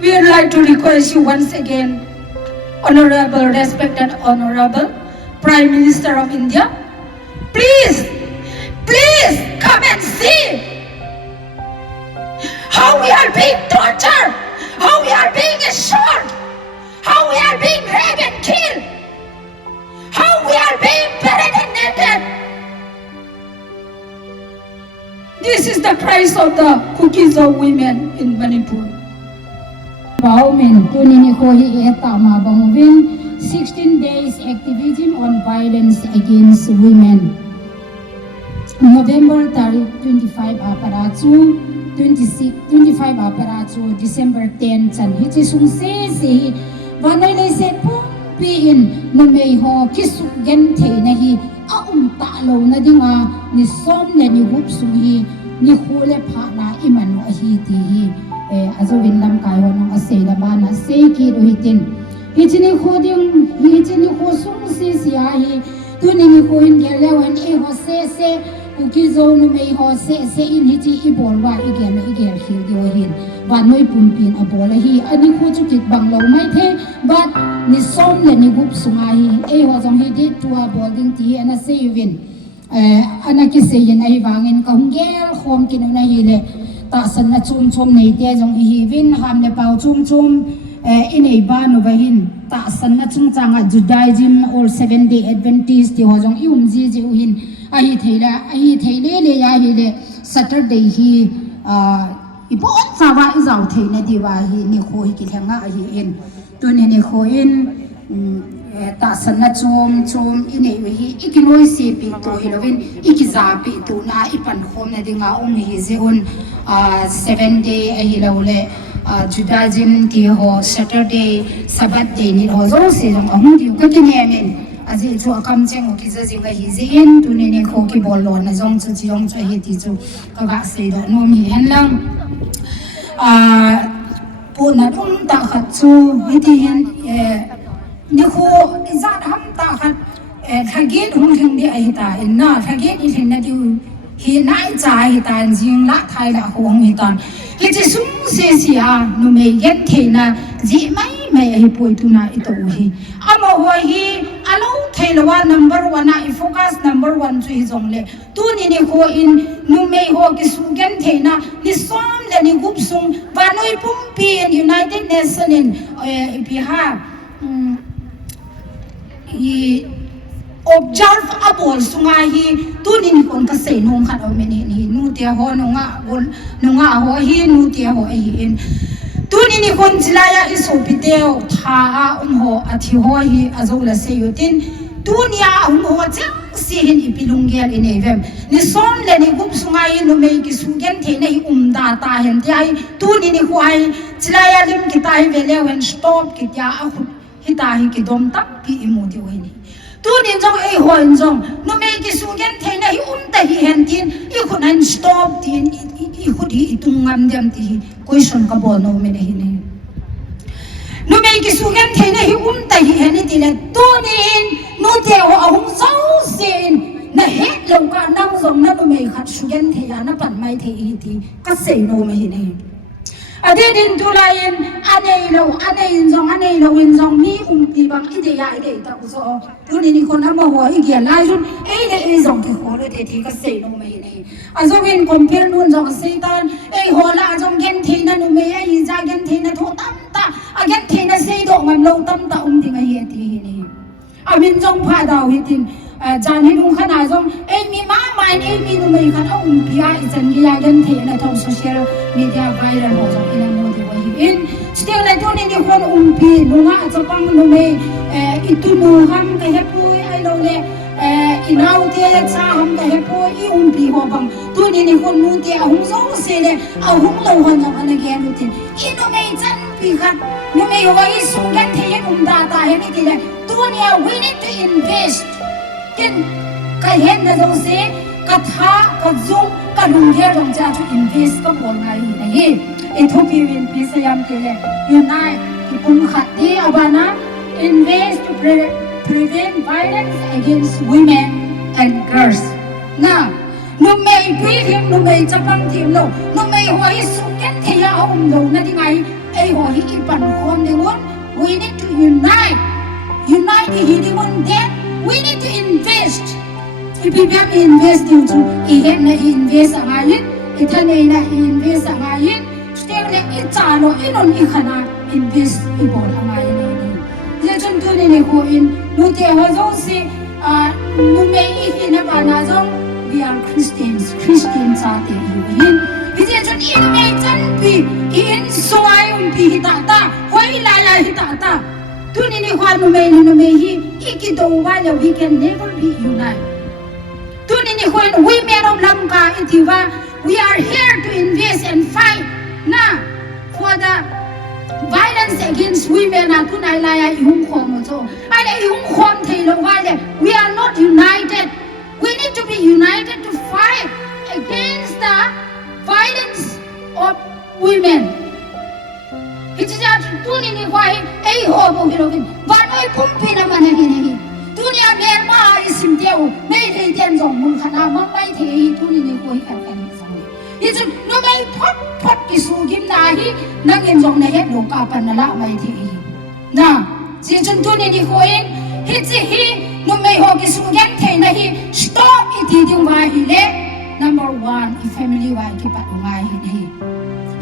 we would like to request you once again, Honorable, respected Honorable Prime Minister of India, please come and see how we are being tortured, how we are being shot, how we are being raped and killed, how we are being buried and naked. This is the price of the cookies of women in Manipur. Baumen tunini ko hi eta ma bangwin 16 days activism on violence against women. November 25 aparachu 25 aparachu December 10 chan hi chi sung se vanai le se pum pi in no mei ho kisu gen the na hi a ta lo na dinga ni som ne ni hup sung hi ni khole pha na iman a hi ti azowin lam kai won a se la ba na se ki ro hitin hichini khoding hichini kho sung se sia hi tuni ni ko in gel lewan e ho se kuki zo no mei ho se in hichi I bol wa igel hi dio hin wa noi pum pin a bol hi ani kho chu kit bang lo mai the but ni som le ni gup sunga hi e ho jong hi di tua bolding ti ana se win ana ki se yin ai wangin ka hungel khom kin na hi le ta san na chum nei te jong hi win ham le pau chum in a ban over hin ta san na chung changa Judaism or 7-day Adventist ti ho jong ji hin ahi theile le ya hi le Saturday hi ipon sawa izau theine diwa hi ni kho hi kilhanga hi in tuni ni kho in ta san na chum in a hi ikinoi se pi to hilovin ikiza pi tu na ipan khom na dinga hi zeun 7-day ahi lawle Judaism ti ho Saturday Sabbath day ni ho zo se jong ahung di ka ki nemen aji chu akam cheng o ki za jing ga hi zin tu ne ne kho ki bol lo na jong chu jong chu hi ti chu ka ga se do nom hi hen lang pu na dum ta khat chu hi ti hen ni kho izat ham ta khat thagit hung thing di ai ta in na thagit I thin na di hi nai cha hi ta jing la thai la hong hi tan hi chi sung se sia no me gen the na ji mai hi poi tu na I to hi amo ho hi alo thailawa number 1 na I focus number 1 chu hi jong le tu ni ho in no me ho ki su gen the na ni som le ni gup sung ba noi pum pi in United Nations in behalf observe abol sunga hi tunin kon ka se nong khat o men hi nu te ho nonga ho hi nu te ho hi in tunin kon chilaya isopiteo tha ho athi ho hi azola se yutin tunia ho chang si hin ipilunggel in evem ni som le ni gup sunga hi no mei ki sugen the nei da ta hen ti ai tunin ho ai chilaya lim ki tai vele when stop ki ya a hi ta hi ki dom tak ki imodi ho ni tu nin jong ai hoin jong no me ki sugen theina hi ta hi hen tin I khun an stop tin I khut hi tungam jam ti question ka bo no me hi ne no me ki sugen theina hi ta hi hen ti le tu nin no te ho ahung sau sin na het lo ka nang jong na no me khat sugen the ya na pan mai the hi ti ka se no me hi ne adin tulain anei lo in jong mi ti bang ide ya ide ta so tuni ni kon ama ho I gya lai jun e jong ki ho le te thi ka se no me nei azongin compare nun jong seitan ho la jong gen theina no me ai ja gen theina tho tam ta again theina sei do ngam lo tam ta ding a hi ti ni amin jong pha daw hitin jan hi dung khana jong mi ma mai mi no me khan pia I jan gi ya gen theina thom social media viral ho jong ina mo ti wa hi in still la tuni ni kon pi lunga chapang no me itu no ham ka hepui ai lo le inau te cha ham ka hepui I pi ho bang tu ni kon nu te ahung so se le ahung lo hon jong ana gen tin I no me chan pi khat no me ho I sung gen the da ta he ni ti le tu ni we need to invest ken ka hen na jong se ka tha ka zum ka lung ge jong cha to invest ka bol ngai na hi Ethiopian peace yam ke le unite ki pum khat ti abana invest to prevent violence against women and girls na no me breathe him no me chapang tim no me ho I suken the ya lo na dingai ai ho hi ipan khom dingon we need to unite hi dingon then we need to invest if we have invest into I na invest angayin ithanay na invest angayin stegle ichano inon ikhana invest ibol angayin ni je chun tu ni ko in nu te ho zo si nu me I na ba na zo we are Christians sa te yin je chun in me chan pi in soai pi ta hoi la ta tu ni hwa nu me hi ikido wa we can never be united. Tunini when women of Lamka itiwa, we are here to invest and fight na for the violence against women na tunay laya ihung khom so. Ale ihung khom thelo wale we are not united. We need to be united to fight against the violence of women. Itija tunini why ei hobo hirovin. Vanoi pumpi na managini. Dunia Myanmar isim teo may they then zong mung khana mang mai the tu ni ko hi kan zong ni chu no mai phot isu gim na hi nang in zong na het lo ka pan na la mai the na si chun tu ni ko in hi chi hi no mai ho ki su gen the na hi stop it ding wa hi le number 1 I family wa ki pa ngai hi ni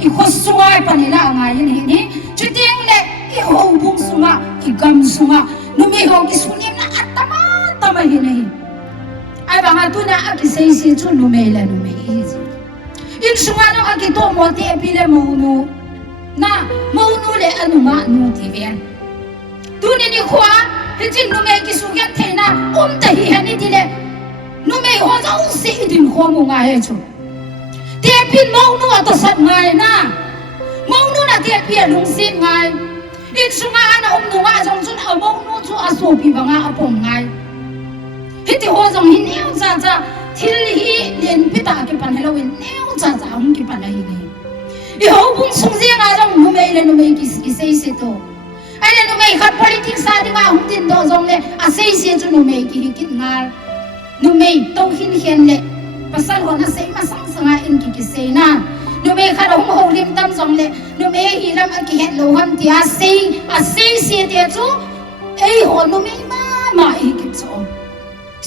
I ko suai pa ni la ngai hi ni chu ding le I ho bung sunga I gam sunga no mai ho ki su ni na atama hi nahi ai banga tu na akisei si chu nu me hi in sunga no akito mo te pile mo nu le anuma nu ti ven tu ni khwa he jin nu me ki su gen the na ta hi hani ti le nu me ho za u si din ho mo nga he chu te pin mo nu to sat ngai na mo nu na te pi lung sin ngai in sunga ana nu nga jong chun a mo nu chu a so pi banga apom ngai hiti ho zong hin neu cha thil hi len pita ke pan halloween neu cha hum ki pan hi ni I ho bung sung je nga jong nu me ki sei se to ai le nu me khat politics sa di nga hum tin do zong le a sei se chu nu me ki kit ngar nu me to hin hen le pasal ho na sei ma sang sanga in ki sei na nu me khat hum ho lim tam zong le nu me hi lam a ki het lo ham ti a sei se te chu ei ho nu me ma hi ki cho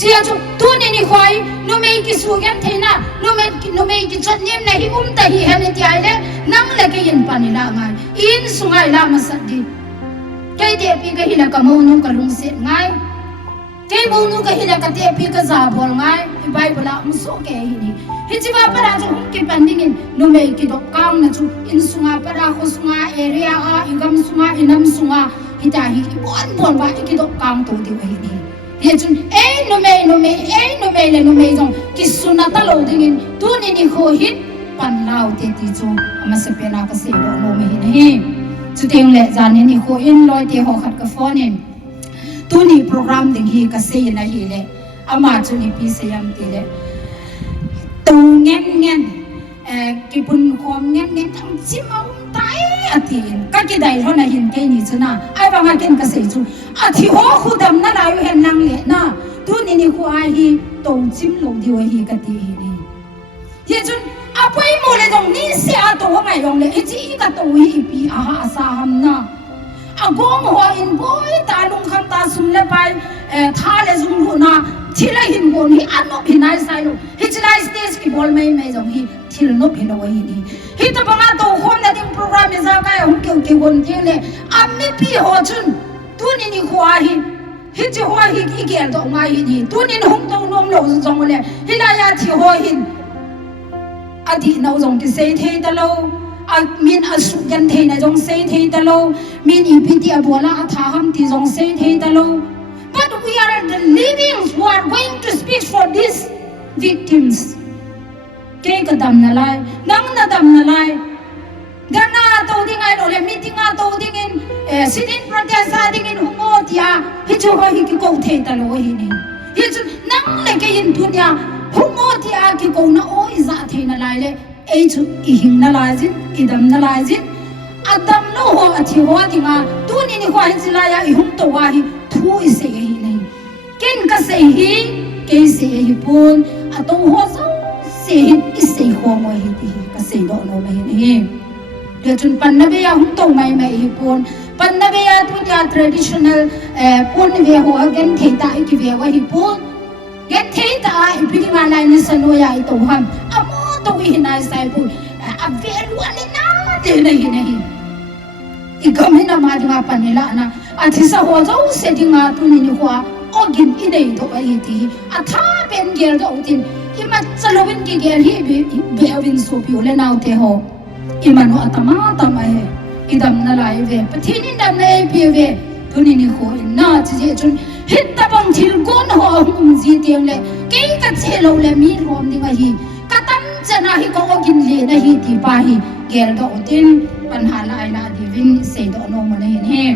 sia chu tu ni khoi no me ki su gen theina no me ki chat nim na hi ta hi han ti ai le nang le ke yin pani la ngai in sungai la ma sat di kai te pi ka hi la ka mo nu ka lung se ngai kai mo nu ka hi la ka te pi ka za bol ngai I bible la mu so ke hi ni hi chi ba para chu ki pan ding in no me ki do kang na chu in sunga para ho sunga area a igam sunga inam sunga hi ta hi bon ba ki do kang to di hi ni he chun no me le no me jong kisuna ta lo dingin tu ni ho hit pan lao te ti chu ama se pe na ka se lo no me hi chu teng le jan ni ho in loi te ho khat ka phone in tu ni program ding hi ka se na hi le ama chu ni pi se yam ti le tu ngen ki pun khom ngen thang chim au tai atin ka ki dai ho na hin ke ni chu na ai ba ma ken ka se chu athi ho khudam na la yu hen nang le na tu ni khu ai hi to chim lo di wa hi ka ti hi ni ye chun apai mo le dong ni se a to ngai dong le e chi ka to hi pi a ha sa ham na agong ho in boy ta lung kham ta sum le pai tha le zum lu na thila hin gon hi anno binai sai lo hi chilai stage ki bol mai jong hi thil no philo wa hi ni hi ta banga to hom na ding program za ka hum ke gon je le ammi pi ho chun tu ni khu a hi hi chi ho hi ki gel do ngai hi ni tu ni hum to nom lo jong le hi la ya thi ho hin adi nau jong ki sei the ta lo min asu gan the na jong sei the ta lo min ipiti abola atha ham ti jong sei the ta lo but we are the living who are going to speak for these victims ke ka dam na lai nang na dam na lai gana to ding ai lo le meeting a to ding in sitting protest a ding in humo tia hi chu ho hi ki ko the ta lo hi ni hi chu nang le ke in dunya humo tia ki ko na o iza the na lai le ei chu I hing na lai jin I dam na lai jin adam no ho athi ho dinga tu ni ho hi jila ya I hum to wa hi thu I se hi nei ken ka se hi ke se hi pun atong ho so se hi I se ho mo hi ti ka se do no me ni dia chun pannabeya hum to mai mai hi pon pannabeya tu dia traditional pon ve ho again theita ki ve wa hi pon get theita i bigima lai ni sanoya I to ham amo to hi na sai pu a velu ani na de nahi igamina ma dinga panila na athisa ho zo settinga tu ni ho ogin idei do ai ti atha pen gel do tin ima chalowin ki gel hi be awin so pi ole naw te ho imanu atama tama he idam na lai ve pathini dam na pi ve tuni ni ho na chi chun hit ta bang thil gon ho ji tiang le ke ka chelo le mi rom ni ma hi katam chana hi ko ogin le na hi ti pa hi gel do tin panha lai na di vin se do no ma ne he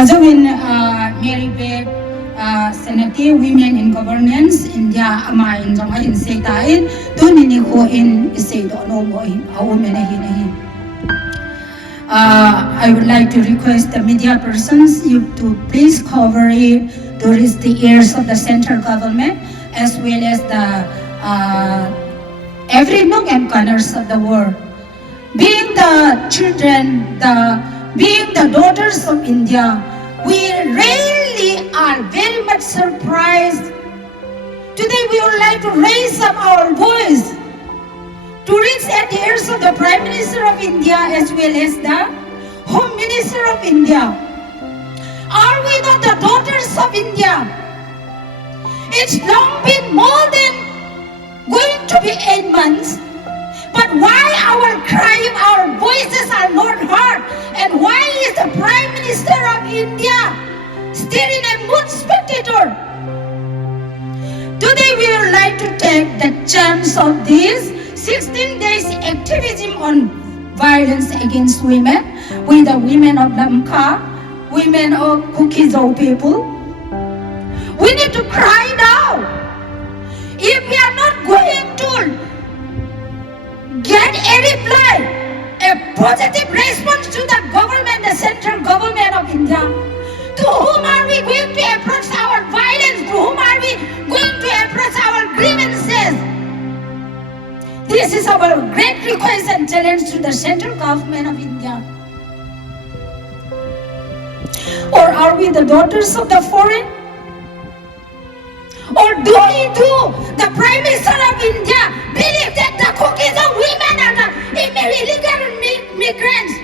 azawin Mary Beth Senate Women in Governance India ama in jong in se ta in tuni ni ko in se do no mo hi a women hi nahi I would like to request the media persons you to please cover it to reach the ears of the central government as well as the every nook and corners of the world. Being the children, being the daughters of India, we really are very much surprised. Today we would like to raise up our voice to reach at the ears of the Prime Minister of India as well as the Home Minister of India. Are we not the daughters of India? It's long been more than going to be 8 months. But why our cry, our voices are not heard? And why is the Prime Minister of India still in a mood spectator? Today we would like to take the chance of this 16 days activism on violence against women with the women of Lamka, women of Kukizo people. We need to cry now. If we are not going to get a reply, a positive response to the government, the central government of India, to whom are we going to approach our violence? To whom are we going to approach our grievances? This is our great request and challenge to the central government of India. Or are we the daughters of the foreign? Or do the Prime Minister of India believe that the cookies of women are the illegal migrants?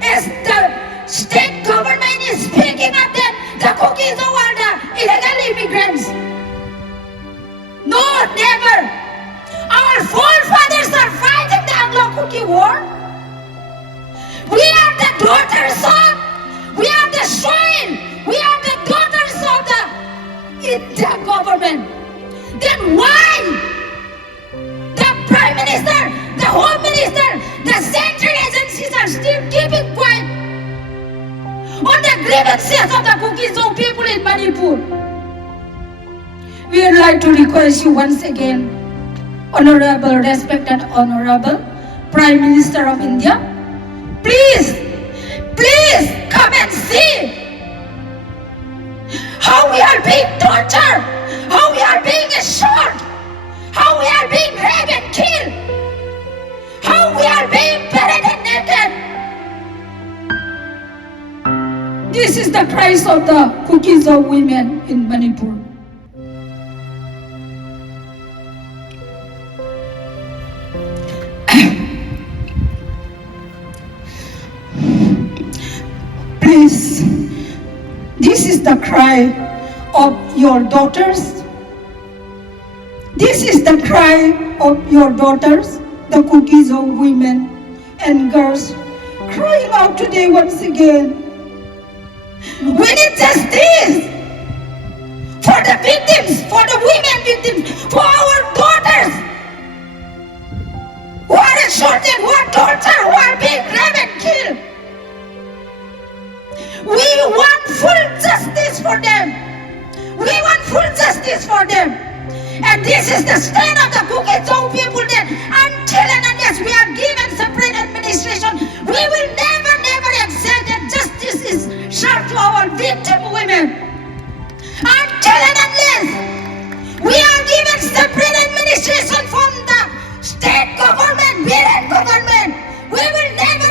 As the state government is speaking of them, the cookies are the illegal immigrants. No, never. Our forefathers are fighting the Anglo-Cookie War. We are the daughters of, we are the soil, we are the daughters of the India government. Then why the Prime Minister, the Home Minister, the central agencies are still keeping quiet on the grievances of the Kukizo people in Manipur? We would like to request you once again, Honorable, respected Honorable Prime Minister of India, please come and see how we are being tortured, how we are being shot, how we are being raped and killed, how we are being paraded naked. This is the cries of the Kukizo women in Manipur. Please, this is the cry of your daughters. This is the cry of your daughters, the cookies of women and girls, crying out today once again. We need justice for the victims, for the women victims, for our daughters who are assaulted, who are tortured, who are being raped and killed. We want full justice for them. We want full justice for them. And this is the stand of the Kukizo people that until and unless we are given separate administration, we will never accept that justice is served to our victim women. Until and unless we are given separate administration from the state government, Viren government, we will never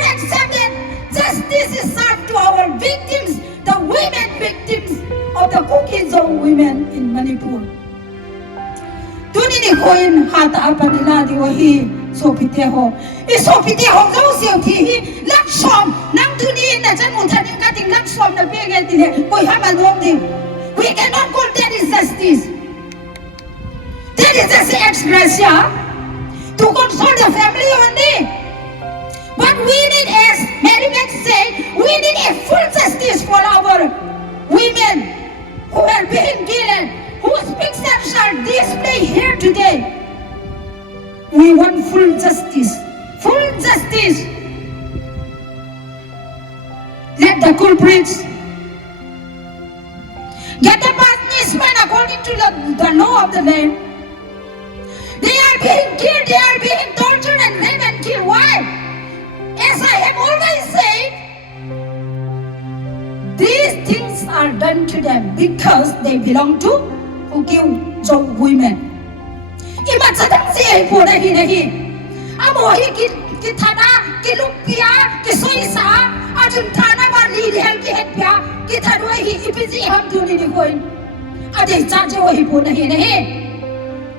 justice is served to our victims, the women victims of the cooking zone women in Manipur. Tunini koin hata apa nila diwahi sopiteho. Isopiteho zau siyo tihi laksom nang tuni na jan mutaning kating laksom na bigay tili koi hamalong di. We cannot call that is justice. That is just ex gratia to console the family only. But we need, as Mary Beth said, we need a full justice for our women who are being killed, whose pictures are displayed here today. We want full justice. Full justice. Let the culprits get the punishment according to the law of the land. They are being killed, they are being tortured and raped and killed. Why? As I have always said, these things are done to them because they belong to who kill those women. Imat sa tang siya po na hinahi. Amo hi kitana, kilupia, kisoisa, ajun thana ma lihel ki hetpia, kitano hi ipisi ham tuni ni koin. Ade chaje wa hi po na hinahi.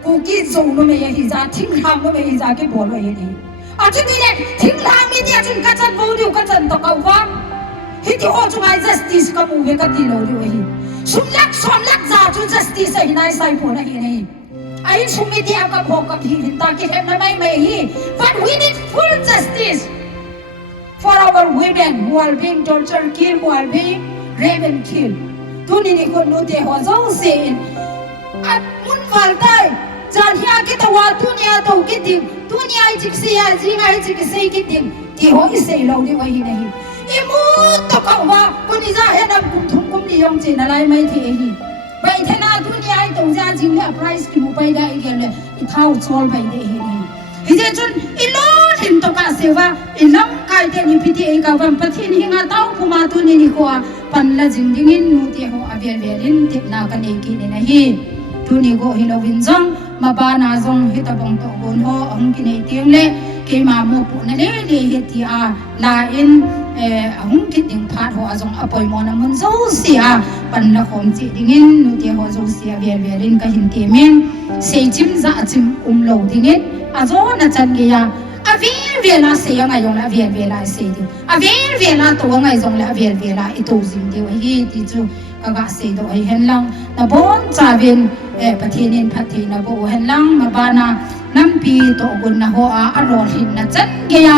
Kuki zong no me hi za thing ham no me hi za ke bolo hi ni. Ajun ni le thing lam ni dia ajun kachan bo diu kachan to ka wa. Hiti ho chungai justice ka mu ve ka ti lo diu hi. Sumlak za chu justice hi nai sai po na hi ni. Ay sumiti ang kabhokap hinta ki hem na may hi. But we need full justice for our women who are being tortured, killed, who are being raped and killed. Tuni ni ko no te ho zo sin. At mun valtai jan hiya kita wa dunia to kitim dunia jiksia jingai jiksei kitim ti ho isei lo ni wa hi nahi imu to ka wa kuni za he nam kum thum kum ni yong che na lai mai the hi bai thena dunia ai to ja jing le price ki mu pai da i gel le I thau chol bai de hi ni hi je chun I lo him to ka sewa I lam kai te ni piti ai ka bam pathin hi nga tau phuma tu ni ko pan la jing dingin nu ti ho avel velin tip na ka ne ki ni na hi tuni go hilowin zong mabana zong hitabong to gon ho ang kinaitim le ke mamu pu na le heti a la in ang kiting phat ho azong apoy mo na mun zo sia pan la khom chi dingin nu ti ho zo sia ver verin ka hin temin se chim za chim lo dingin azo na chan ge ya a ver vela se ya ngai yong la ver vela se di a ver vela to ngai zong la ver vela I to jing de hi ti chu kaga se do ai hen lang na bon chavin pathinin phathi na bo hen lang mabana nampi to gun na ho a arol hin na chan ge ya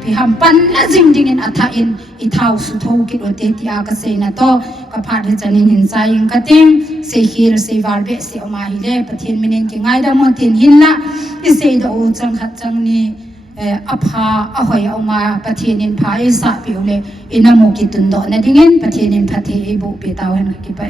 pi ham pan la jing ding in atha in I thau su tho ki ro te tia ka se na to ka phat he chanin hin sai in ka ting se hir se war be se oma hi le pathin minin ki ngai da mon tin hin la I se do chang khat chang ni apha ahoi oma pathinin phai sa piule inamu ki tun do na dingin pathinin phathi e bo pe taw hen ki pa